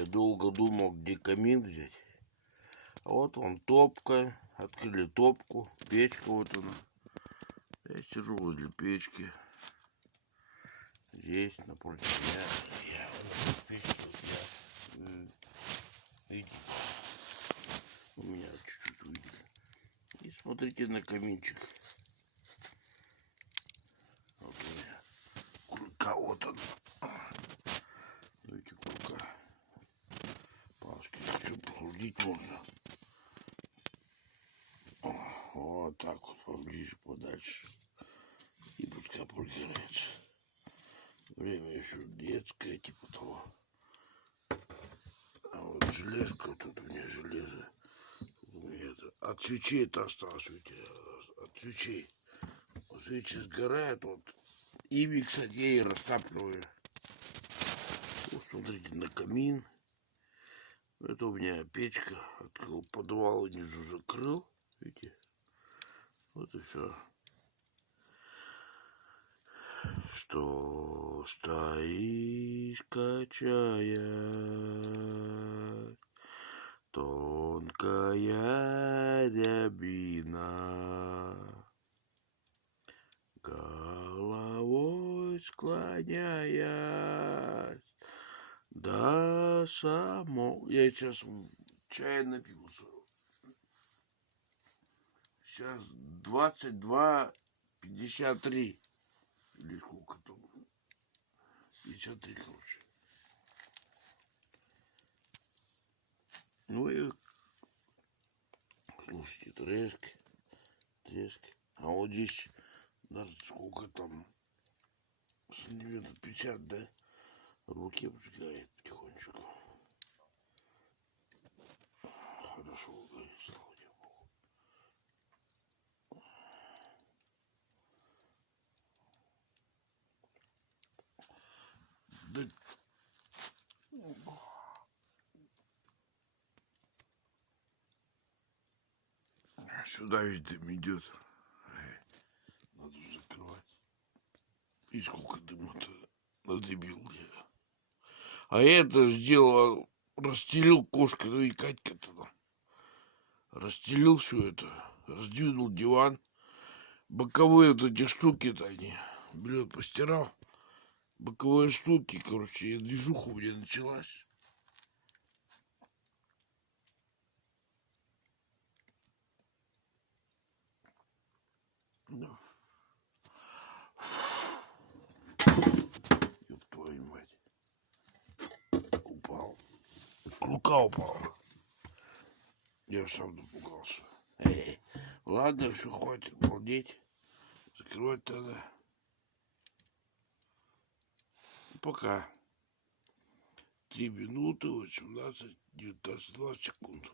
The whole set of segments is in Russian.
Я долго думал, где камин взять. А вот вон топка. Открыли топку. Печка вот она. Я сижу возле печки. Здесь напротив меня. Я вот печка тут я. Видите? У меня чуть-чуть выйдет. И смотрите на каминчик. Вот у меня курка, вот он. Видите, курка. Палочки еще похрустить можно. Вот так вот поближе, подальше. И пускай прогорается. Время еще детское, типа того. А вот железка, тут у меня железо. У меня это, от свечей это осталось, видите, от свечей. Вот свечи сгорают, вот. Ими, кстати, я и растапливаю. Вот, смотрите, на камин. Это у меня печка. Открыл подвал, внизу закрыл. Видите? Вот и все. Что стоишь, качая, тонкая рябина, головой склоняясь, до самого... Я сейчас чай напился. Сейчас 22:53. Или сколько там? 53, короче. Ну и слушайте, трески. А вот здесь даже сколько там? Сантиметров 50, да? Руки обжигает потихонечку. Хорошо горит, слава тебе Богу. Да... Сюда ведь дым идет. Надо закрывать. И сколько дыма-то надыбил я. А я это сделал, расстелил кошка, ну и Катька тогда. Расстелил все это, раздвинул диван. Боковые вот эти штуки-то они, блин, постирал. Боковые штуки, короче, движуха у меня началась. Да. Ёб твою мать. Упал. Рука упала. Я сам напугался. Ладно, все, хватит балдеть. Закрывать тогда. Пока. 3 минуты, 18, 19, 20 секунд.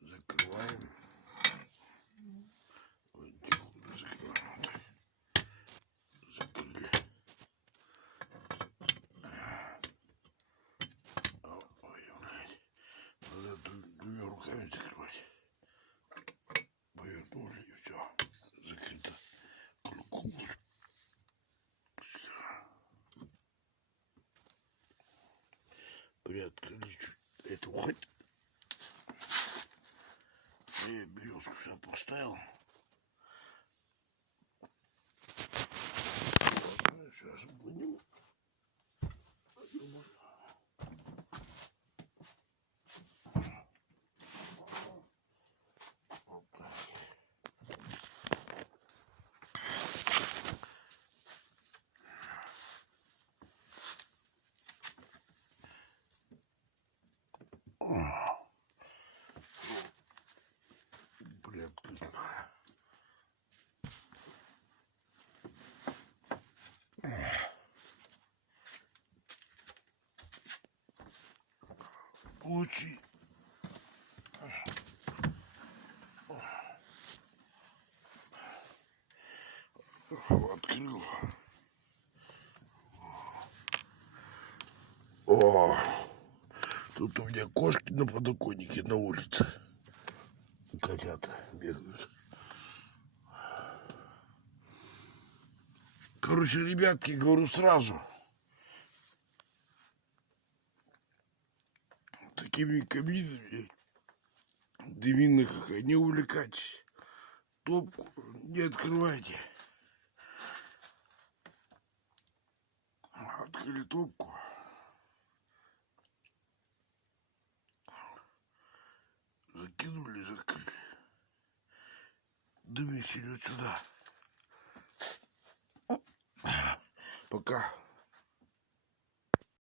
Закрываем. Закрываем. Закрыли. Ой, блядь. Надо двумя руками закрывать. Повернули и все. Закрыто. Все. Приоткрыли чуть. Это уходит. Я березку все поставил. Сейчас будем. Получи. Открыл. О, тут у меня кошки на подоконнике на улице. котята бегают. Короче, ребятки, говорю сразу. Такими каминами, дымины, как не увлекайтесь. Топку не открывайте. Открыли топку. Закинули, закрыли. Дымись идет сюда. Пока